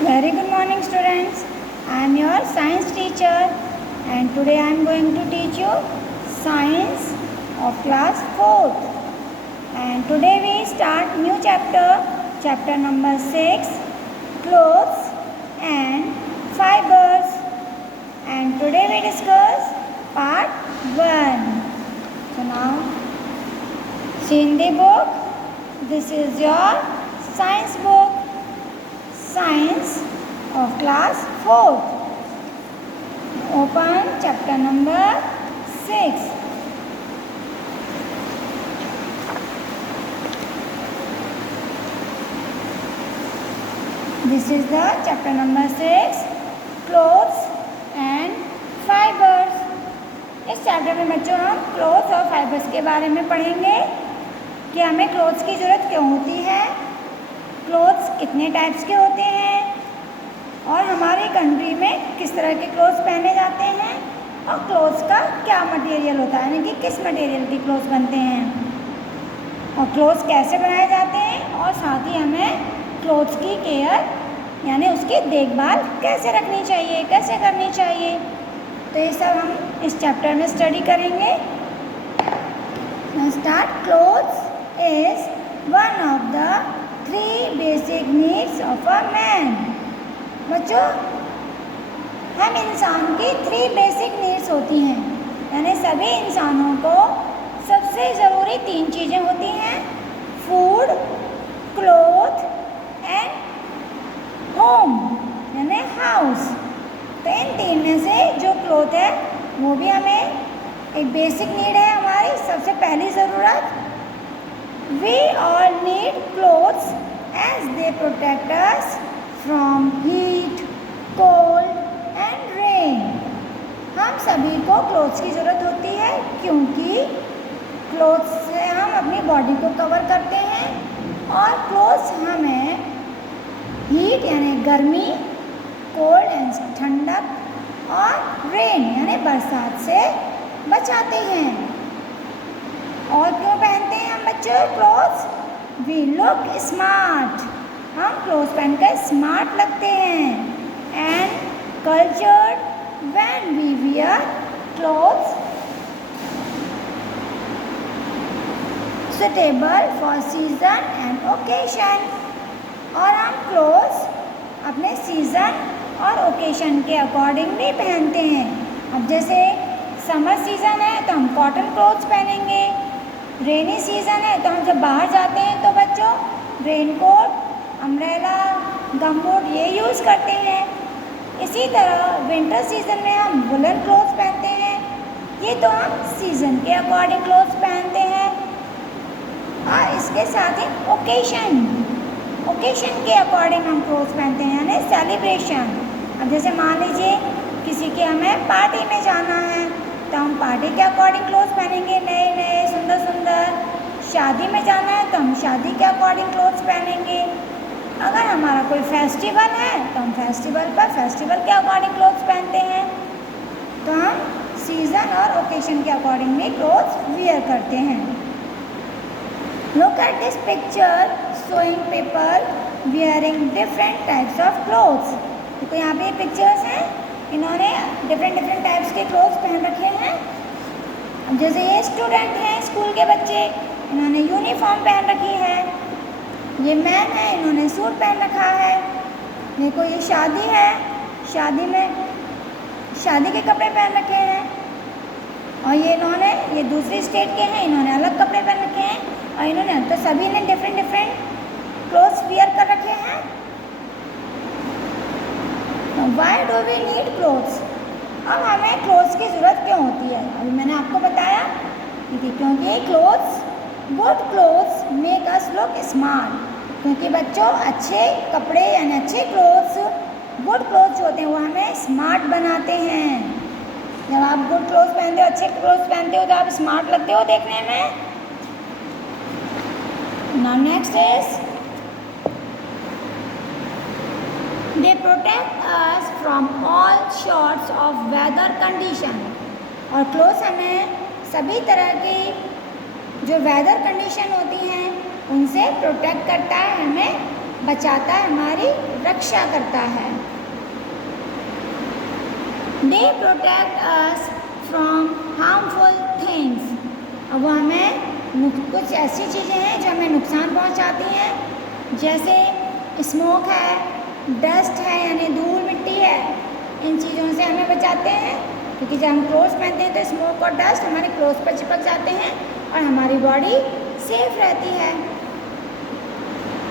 Very good morning, students. I am your science teacher, and today I am going to teach you science of class 4th. And today we start new chapter number 6, clothes and fibers. And today we discuss part 1. So now, see in the book, this is your science book. Science of class 4th. Open chapter number 6. This is the chapter number 6, clothes and fibers. इस chapter में बच्चों हम clothes और fibres के बारे में पढ़ेंगे कि हमें क्लोथ्स की ज़रूरत क्यों होती है, क्लोथ्स कितने टाइप्स के होते हैं और हमारी कंट्री में किस तरह के क्लोथ्स पहने जाते हैं और क्लोथ्स का क्या मटेरियल होता है, यानी कि किस मटेरियल के क्लोथ्स बनते हैं और क्लोथ्स कैसे बनाए जाते हैं और साथ ही हमें क्लोथ्स की केयर यानी उसकी देखभाल कैसे रखनी चाहिए, कैसे करनी चाहिए। तो ये सब हम इस चैप्टर में स्टडी करेंगे। Start. Clothes is one of the 3 basic needs of a man. बच्चों, हम इंसान की 3 बेसिक नीड्स होती हैं, यानी सभी इंसानों को सबसे ज़रूरी 3 चीज़ें होती हैं, फूड, क्लोथ एंड होम यानी हाउस। तो इन 3 में से जो क्लोथ है वो भी हमें एक बेसिक नीड है, हमारी सबसे पहली ज़रूरत। We all need clothes as they protect us from heat, cold and rain. हम सभी को क्लोथ्स की ज़रूरत होती है क्योंकि क्लोथ्स से हम अपनी बॉडी को कवर करते हैं और क्लोथ्स हमें हीट यानी गर्मी, कोल्ड यानी ठंडक और रेन यानी बरसात से बचाते हैं। और क्यों पहनते हैं हम बच्चों क्लोथ्स? We look smart. हम क्लोथ्स पहनकर स्मार्ट लगते हैं। And cultured when we wear clothes suitable for season and occasion. और हम क्लोथ्स अपने सीज़न और ओकेशन के अकॉर्डिंग भी पहनते हैं। अब जैसे समर सीज़न है तो हम कॉटन क्लोथ्स पहनेंगे, रेनी सीज़न है तो हम जब बाहर जाते हैं तो बच्चों रेनकोट, अम्ब्रेला, गमबूट ये यूज़ करते हैं। इसी तरह विंटर सीज़न में हम वुलन क्लोथ्स पहनते हैं। ये तो हम सीज़न के अकॉर्डिंग क्लोथ्स पहनते हैं। और इसके साथ ही ओकेशन के अकॉर्डिंग हम क्लोथ्स पहनते हैं यानी सेलिब्रेशन। अब जैसे मान लीजिए किसी के हमें पार्टी में जाना है तो हम पार्टी के अकॉर्डिंग क्लोथ्स पहनेंगे, नए नए सुंदर सुंदर। शादी में जाना है तो हम शादी के अकॉर्डिंग क्लोथ्स पहनेंगे। अगर हमारा कोई फेस्टिवल है तो हम फेस्टिवल के अकॉर्डिंग क्लोथ्स पहनते हैं। तो हम सीज़न और ओकेशन के अकॉर्डिंग भी क्लोथ्स वियर करते हैं। Look at this picture showing people wearing different types of clothes. तो यहाँ पे पिक्चर्स हैं, इन्होंने डिफरेंट टाइप्स के क्लोथ्स पहन रखे हैं। अब जैसे ये स्टूडेंट हैं, स्कूल के बच्चे, इन्होंने यूनिफॉर्म पहन रखी है। ये मैन है, इन्होंने सूट पहन रखा है। देखो ये शादी है, शादी में शादी के कपड़े पहन रखे हैं। और ये दूसरी स्टेट के हैं, इन्होंने अलग कपड़े पहन रखे हैं। और इन्होंने तो सभी ने डिफरेंट क्लोथ्स वियर कर रखे हैं। Why do we need clothes? अब हमें क्लोथ्स की ज़रूरत क्यों होती है? अभी मैंने आपको बताया क्योंकि good clothes make us look smart. क्योंकि बच्चों अच्छे कपड़े यानी अच्छे क्लोथ्स, गुड क्लोथ्स होते हैं वो हमें स्मार्ट बनाते हैं। जब आप गुड क्लोथ्स पहनते हो, अच्छे क्लोथ्स पहनते हो तो आप स्मार्ट लगते हो देखने में। Now next is They protect us from all sorts of weather condition। और क्लोथ्स हमें सभी तरह की जो वेदर कंडीशन होती हैं उनसे प्रोटेक्ट करता है, हमें बचाता है, हमारी रक्षा करता है। They protect us from harmful things. अब हमें कुछ ऐसी चीज़ें हैं जो हमें नुकसान पहुंचाती हैं, जैसे स्मोक है, डस्ट है यानी धूल मिट्टी है, इन चीज़ों से हमें बचाते हैं, क्योंकि जब हम क्लोथ्स पहनते हैं तो स्मोक और डस्ट हमारे क्लोथ्स पर चिपक जाते हैं और हमारी बॉडी सेफ रहती है।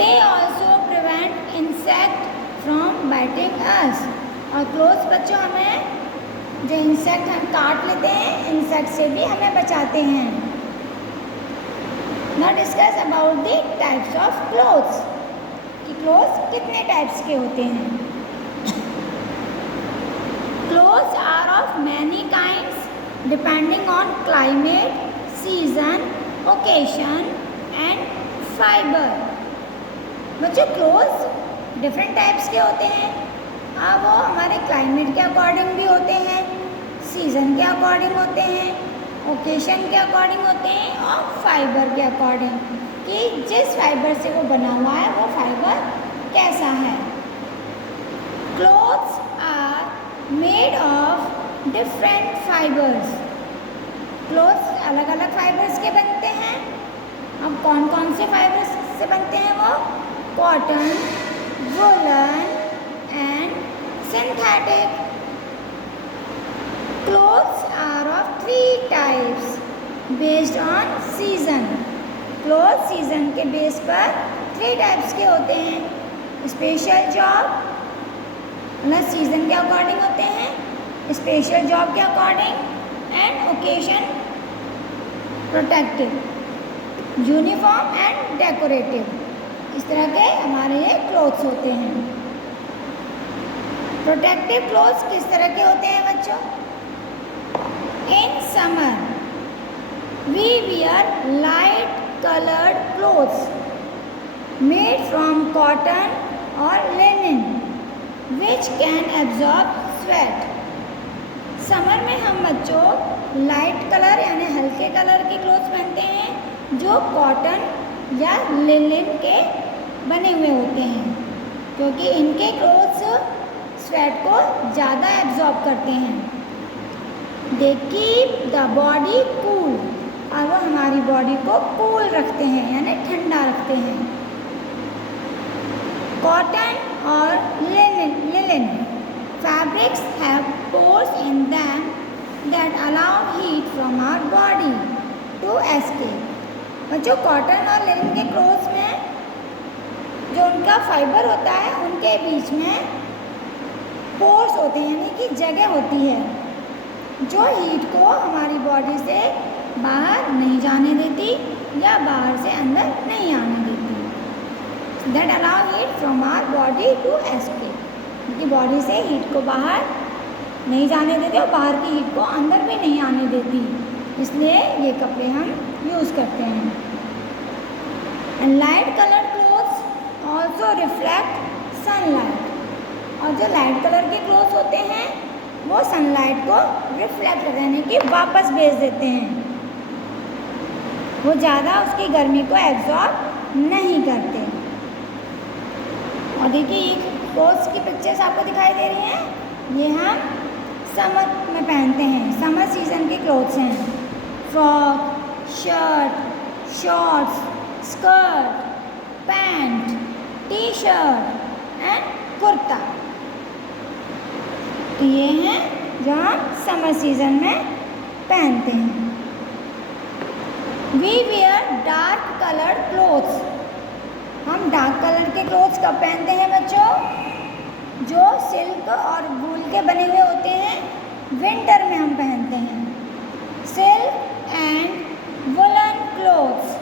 They also prevent insect from biting us. और क्लोथ्स बच्चों हमें जो इंसेक्ट हम काट लेते हैं, इंसेक्ट से भी हमें बचाते हैं। Now discuss about the types of clothes. कि क्लोथ्स कितने टाइप्स के होते हैं। Clothes are of many kinds depending on climate, season, occasion and fiber. बच्चों क्लोथ्स डिफरेंट टाइप्स के होते हैं। अब वो हमारे क्लाइमेट के अकॉर्डिंग भी होते हैं, सीज़न के अकॉर्डिंग होते हैं, ओकेशन के अकॉर्डिंग होते हैं और फाइबर के अकॉर्डिंग, कि जिस फाइबर से वो बना हुआ है वो फाइबर कैसा है। Clothes are made of different fibres. Clothes अलग अलग फाइबर्स के बनते हैं। अब कौन कौन से फाइबर्स से बनते हैं वो? Cotton, woollen and synthetic. Clothes are of 3 types based on season. Clothes season के बेस पर 3 टाइप्स के होते हैं। स्पेशल जॉब मतलब सीजन के अकॉर्डिंग होते हैं, स्पेशल जॉब के according and occasion protective, uniform and decorative. इस तरह के हमारे ये क्लोथ्स होते हैं। प्रोटेक्टिव क्लोथ्स किस तरह के होते हैं बच्चों? In summer we wear light coloured clothes made from cotton और linen which can absorb sweat. Summer में हम बच्चों लाइट कलर यानी हल्के कलर के क्लोथ्स पहनते हैं जो कॉटन या लिनन के बने हुए होते हैं, क्योंकि इनके क्लोथ्स स्वेट को ज़्यादा एब्जॉर्ब करते हैं। They keep the body cool, और वो हमारी बॉडी को कूल रखते हैं यानी ठंडा रखते हैं। कॉटन और linen fabrics have pores in them that allow heat from our body to escape. बच्चों कॉटन और लिनन के क्लोथ्स में जो उनका फाइबर होता है उनके बीच में पोर्स होते हैं यानी कि जगह होती है जो हीट को हमारी बॉडी से बाहर नहीं जाने देती या बाहर से अंदर नहीं आने देती। That allow heat from our body to escape, क्योंकि बॉडी से हीट को बाहर नहीं जाने देती और बाहर की हीट को अंदर भी नहीं आने देती, इसलिए ये कपड़े हम यूज़ करते हैं। And light colour clothes also reflect sunlight, और जो लाइट कलर के क्लोथ्स होते हैं वो सनलाइट को रिफ्लेक्ट करने की वापस भेज देते हैं, वो ज़्यादा उसकी गर्मी को एब्जॉर्ब नहीं करते। और देखिए ये क्लोथ्स की पिक्चर्स आपको दिखाई दे रही हैं, ये हम समर में पहनते हैं, समर सीजन के क्लोथ्स हैं। Frock, shirt, shorts, skirt, pant, T shirt and kurta. तो ये हैं जो हम समर सीजन में पहनते हैं। We wear dark coloured clothes, हम डार्क कलर के क्लोथ्स कब पहनते हैं बच्चों? जो सिल्क और वूल के बने हुए होते हैं विंटर में हम पहनते हैं। Silk and woollen clothes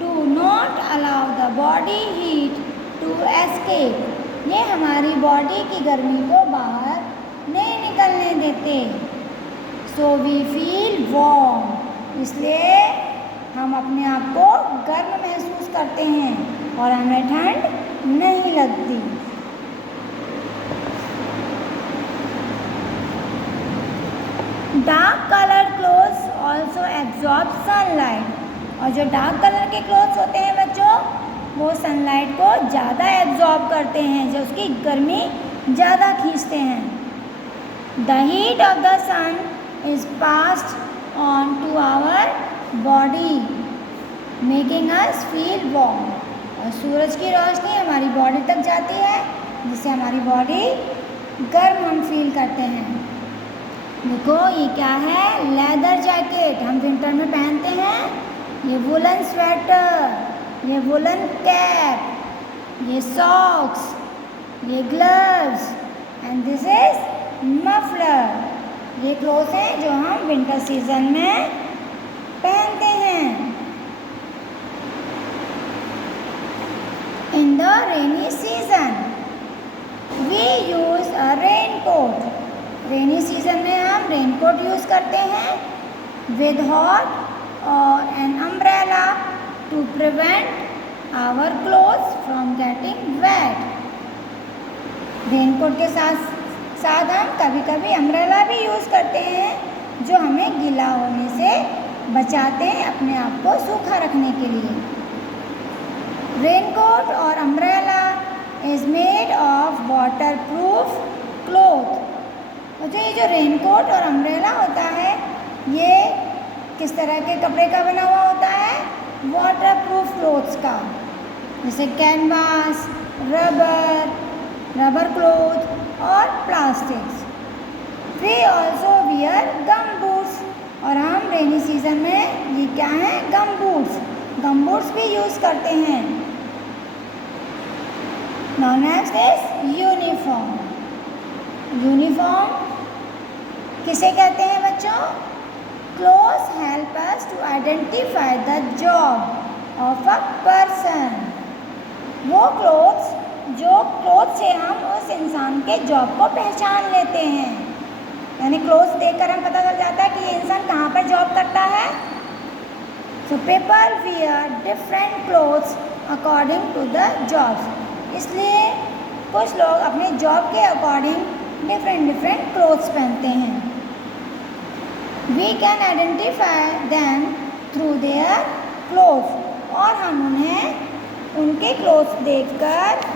do not allow the body heat to escape, ये हमारी बॉडी की गर्मी को बाहर नहीं निकलने देते। सो वी फील वार्म, इसलिए हम अपने आप को गर्म महसूस करते हैं और हमें ठंड नहीं लगती। Dark colour clothes also absorb sunlight, और जो डार्क कलर के क्लोथ्स होते हैं बच्चों वो सनलाइट को ज़्यादा एब्जॉर्ब करते हैं, जो उसकी गर्मी ज़्यादा खींचते हैं। The heat of the sun is passed on to our body making us feel warm. और सूरज की रोशनी हमारी बॉडी तक जाती है, जिससे हमारी बॉडी गर्म हम फील करते हैं। देखो ये क्या है, लेदर जैकेट हम विंटर में पहनते हैं। ये वुलन स्वेटर, ये वुलन कैप, ये सॉक्स, ये gloves and this is muffler. ये क्लोथ हैं जो हम विंटर सीजन में पहनते हैं। In the rainy season we use a raincoat. Rainy season में हम रेनकोट यूज़ करते हैं विद हॉट और an umbrella to prevent our clothes from getting wet. Raincoat के साथ साथ हम कभी कभी अम्ब्रेला भी यूज़ करते हैं, जो हमें गीला होने से बचाते हैं, अपने आप को सूखा रखने के लिए। रेनकोट और umbrella is made of water proof cloth. मुझे ये जो रेनकोट और अम्ब्रेला होता है, ये किस तरह के कपड़े का बना हुआ होता है? वाटर प्रूफ क्लोथ्स का, जैसे कैनवास, रबर क्लोथ और plastics. We also wear gum boots. और हम रेनी सीजन में ये क्या है, गम बूट्स भी यूज़ करते हैं। Now next is uniform. Uniform किसे कहते हैं बच्चों? Clothes help us to identify the job of a person. वो क्लोथ से हम उस इंसान के जॉब को पहचान लेते हैं। यानी क्लोथ्स देखकर हम पता चल जाता है कि ये इंसान कहाँ पर जॉब करता है। So people wear different clothes according to the jobs. इसलिए कुछ लोग अपने जॉब के अकॉर्डिंग डिफरेंट क्लोथ्स पहनते हैं। We can identify them through their clothes. और हम उन्हें उनके क्लोथ्स देखकर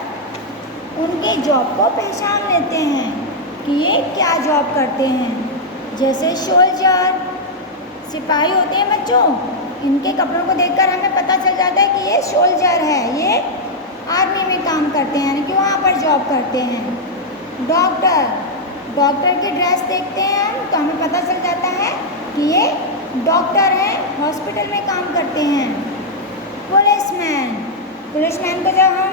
उनके जॉब को पहचान लेते हैं कि ये क्या जॉब करते हैं। जैसे सोल्जर, सिपाही होते हैं बच्चों, इनके कपड़ों को देखकर हमें पता चल जाता है कि ये सोल्जर है, ये आर्मी में काम करते हैं, यानी कि वहाँ पर जॉब करते हैं। डॉक्टर की ड्रेस देखते हैं हम तो हमें पता चल जाता है कि ये डॉक्टर हैं, हॉस्पिटल में काम करते हैं। पुलिसमैन को जब हम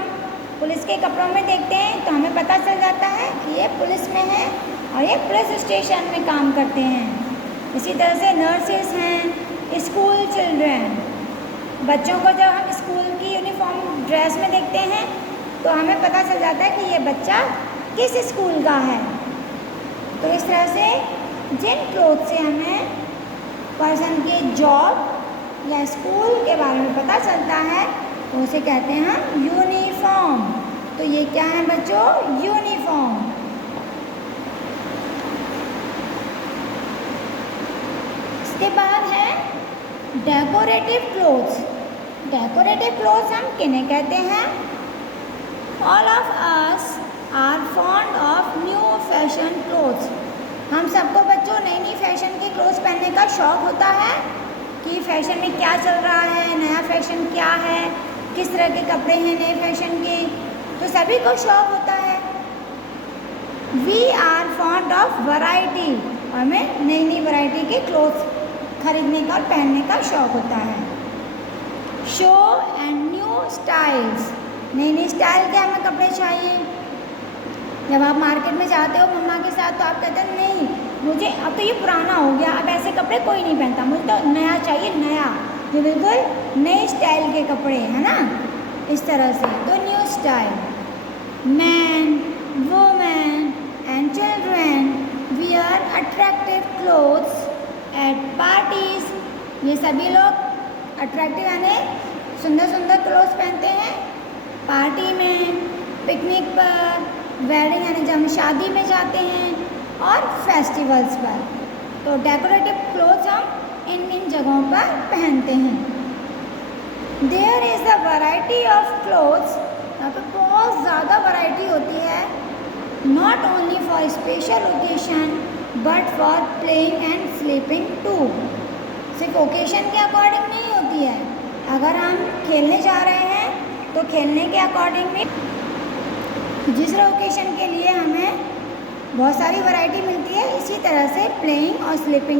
पुलिस के कपड़ों में देखते हैं तो हमें पता चल जाता है कि ये पुलिस में है और ये पुलिस स्टेशन में काम करते हैं। इसी तरह से नर्सेस हैं, स्कूल चिल्ड्रन। बच्चों को जब हम स्कूल की यूनिफॉर्म ड्रेस में देखते हैं तो हमें पता चल जाता है कि ये बच्चा किस स्कूल का है। तो इस तरह से जिन क्लोथ से हमें पर्सन के जॉब या स्कूल के बारे में पता चलता है तो उसे कहते हैं हम यूनिफॉर्म। तो ये क्या है बच्चों? यूनिफॉर्म। इसके बाद है डेकोरेटिव क्लोथ्स। डेकोरेटिव क्लोथ्स हम किन्हें कहते हैं? All of us are fond of new fashion clothes. हम सबको बच्चों नई फैशन के क्लोथ्स पहनने का शौक़ होता है कि फैशन में क्या चल रहा है, नया फैशन क्या है, किस तरह के कपड़े हैं नए फैशन के, तो सभी को शौक़ होता है। We are fond of variety. हमें नई वैरायटी के क्लोथ्स खरीदने का और पहनने का शौक़ होता है। Show and new styles. नई स्टाइल के हमें कपड़े चाहिए। जब आप मार्केट में जाते हो मम्मा के साथ तो आप कहते हैं नहीं, मुझे अब तो ये पुराना हो गया, अब ऐसे कपड़े कोई नहीं पहनता, मुझे तो नया चाहिए, नया, जो बिल्कुल नए स्टाइल के कपड़े, है ना, इस तरह से। तो new style. Man, women and children wear attractive clothes at parties. ये सभी लोग अट्रैक्टिव यानी सुंदर सुंदर क्लोथ्स पहनते हैं पार्टी में, पिकनिक पर, वेडिंग यानी जब हम शादी में जाते हैं और फेस्टिवल्स पर। तो डेकोरेटिव क्लोथ्स हम इन जगहों पर पहनते हैं। There is the variety of clothes, यहाँ पे बहुत ज़्यादा वैरायटी होती है, not only for special occasion but for playing and sleeping too. सिर्फ ओकेशन के अकॉर्डिंग नहीं होती है, अगर हम खेलने जा रहे हैं तो खेलने के अकॉर्डिंग भी, जिस ओकेशन के लिए हमें बहुत सारी वैरायटी मिलती है, इसी तरह से प्लेइंग और स्लीपिंग